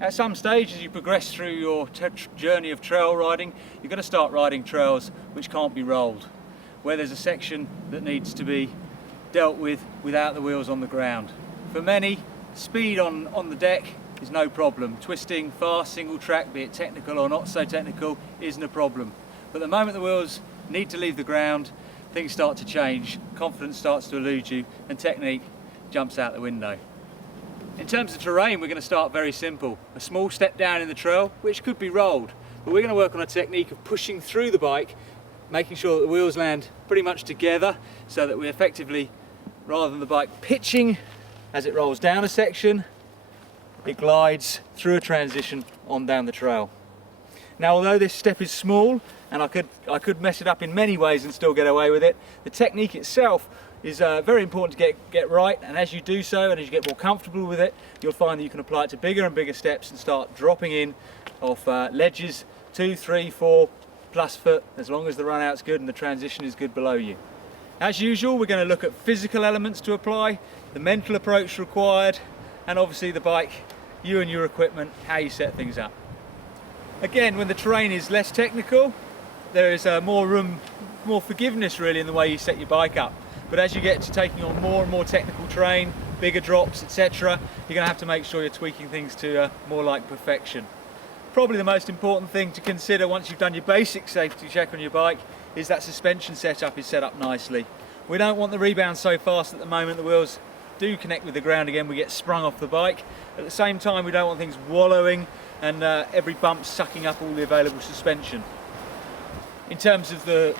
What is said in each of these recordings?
At some stage, as you progress through your journey of trail riding, you're going to start riding trails which can't be rolled, where there's a section that needs to be dealt with without the wheels on the ground. For many, speed on the deck is no problem. Twisting fast, single track, be it technical or not so technical, isn't a problem. But the moment the wheels need to leave the ground, things start to change, confidence starts to elude you, and technique jumps out the window. In terms of terrain, we're going to start very simple. A small step down in the trail, which could be rolled, but we're going to work on a technique of pushing through the bike, making sure that the wheels land pretty much together, so that we effectively, rather than the bike pitching as it rolls down a section, it glides through a transition on down the trail. Now, although this step is small, and I could mess it up in many ways and still get away with it, the technique itself is very important to get right, and as you do so and as you get more comfortable with it, you'll find that you can apply it to bigger and bigger steps and start dropping in off ledges 2, 3, 4 plus foot, as long as the run out's good and the transition is good below you. As usual, we're going to look at physical elements to apply, the mental approach required, and obviously the bike, you and your equipment, how you set things up. Again, when the terrain is less technical, there is more room, more forgiveness really in the way you set your bike up. But as you get to taking on more and more technical terrain, bigger drops, etc., you're going to have to make sure you're tweaking things to more like perfection. Probably the most important thing to consider once you've done your basic safety check on your bike is that suspension setup is set up nicely. We don't want the rebound so fast at the moment the wheels do connect with the ground again, we get sprung off the bike. At the same time, we don't want things wallowing and every bump sucking up all the available suspension. In terms of the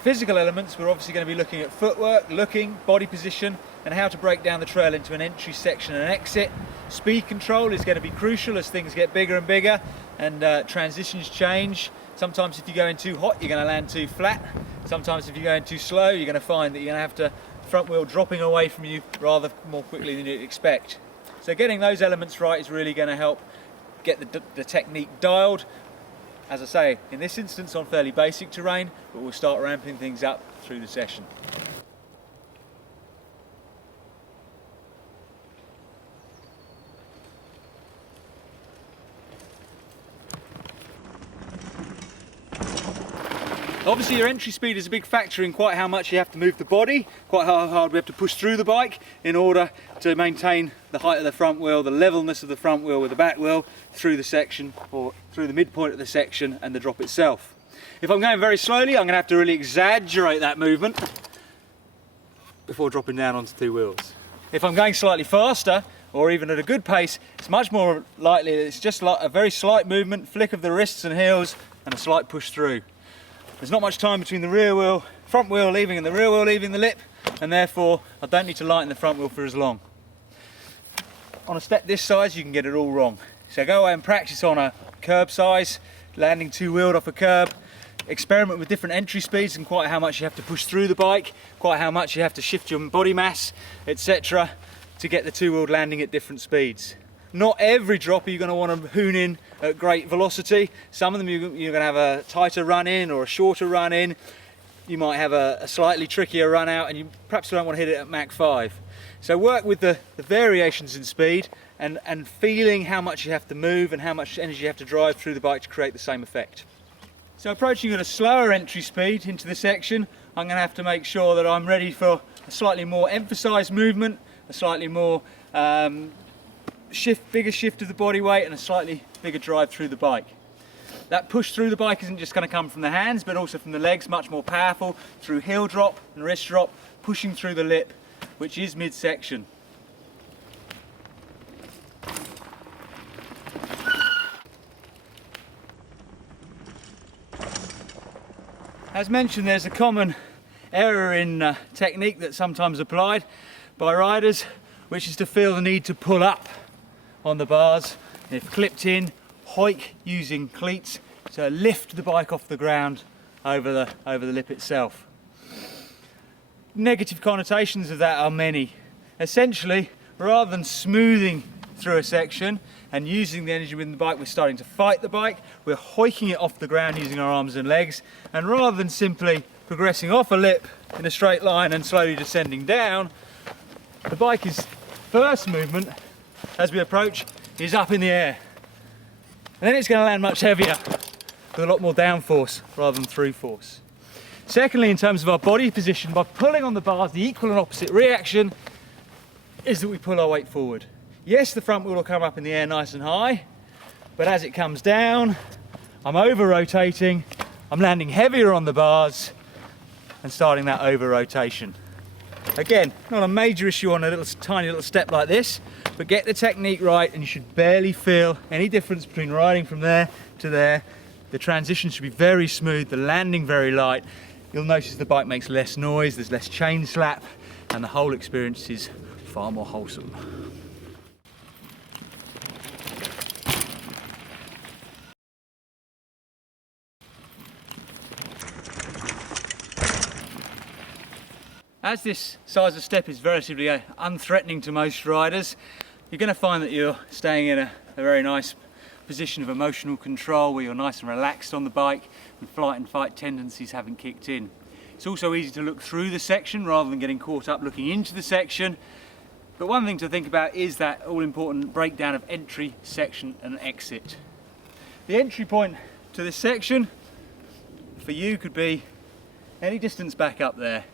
physical elements, we're obviously going to be looking at footwork, looking, body position, and how to break down the trail into an entry section and exit. Speed control is going to be crucial as things get bigger and bigger and transitions change. Sometimes if you go in too hot, you're going to land too flat. Sometimes if you're going too slow, you're going to find that you're going to have to front wheel dropping away from you rather more quickly than you'd expect. So getting those elements right is really going to help get the technique dialed. As I say, in this instance on fairly basic terrain, but we'll start ramping things up through the session. Obviously your entry speed is a big factor in quite how much you have to move the body, quite how hard we have to push through the bike in order to maintain the height of the front wheel, the levelness of the front wheel with the back wheel through the section or through the midpoint of the section and the drop itself. If I'm going very slowly, I'm going to have to really exaggerate that movement before dropping down onto two wheels. If I'm going slightly faster, or even at a good pace, it's much more likely that it's just like a very slight movement, flick of the wrists and heels, and a slight push through. There's not much time between the front wheel leaving and the rear wheel leaving the lip, and therefore I don't need to lighten the front wheel for as long. On a step this size, you can get it all wrong. So go away and practice on a curb size, landing two-wheeled off a curb. Experiment with different entry speeds and quite how much you have to push through the bike, quite how much you have to shift your body mass, etc. to get the two-wheeled landing at different speeds. Not every drop are you going to want to hoon in at great velocity. Some of them you're going to have a tighter run in or a shorter run in. You might have a slightly trickier run out and you perhaps don't want to hit it at Mach 5. So work with the variations in speed and feeling how much you have to move and how much energy you have to drive through the bike to create the same effect. So approaching at a slower entry speed into the section, I'm going to have to make sure that I'm ready for a slightly more emphasized movement, a slightly more bigger shift of the body weight and a slightly bigger drive through the bike. That push through the bike isn't just going to come from the hands but also from the legs, much more powerful through heel drop and wrist drop, pushing through the lip, which is midsection. As mentioned, there's a common error in technique that's sometimes applied by riders, which is to feel the need to pull up on the bars. If clipped in, hoik using cleats to lift the bike off the ground over the lip itself. Negative connotations of that are many. Essentially, rather than smoothing through a section and using the energy within the bike, we're starting to fight the bike, we're hoiking it off the ground using our arms and legs, and rather than simply progressing off a lip in a straight line and slowly descending down, the bike's first movement as we approach is up in the air. And then it's going to land much heavier with a lot more downforce rather than through force. Secondly, in terms of our body position, by pulling on the bars, the equal and opposite reaction is that we pull our weight forward. Yes, the front wheel will come up in the air nice and high, but as it comes down, I'm over rotating, I'm landing heavier on the bars and starting that over rotation. Again, not a major issue on a tiny little step like this, but get the technique right and you should barely feel any difference between riding from there to there. The transition should be very smooth, the landing very light. You'll notice the bike makes less noise, there's less chain slap, and the whole experience is far more wholesome. As this size of step is relatively unthreatening to most riders, you're going to find that you're staying in a very nice position of emotional control where you're nice and relaxed on the bike and flight and fight tendencies haven't kicked in. It's also easy to look through the section rather than getting caught up looking into the section. But one thing to think about is that all-important breakdown of entry, section and exit. The entry point to this section for you could be any distance back up there.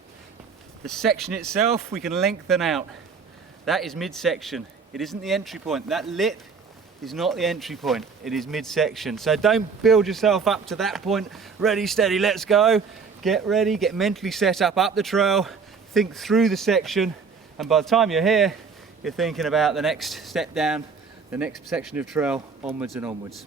The section itself we can lengthen out. That is midsection. It isn't the entry point. That lip is not the entry point. It is midsection. So don't build yourself up to that point. Ready, steady, let's go. Get ready, get mentally set up the trail, think through the section, and by the time you're here, you're thinking about the next step down, the next section of trail, onwards and onwards.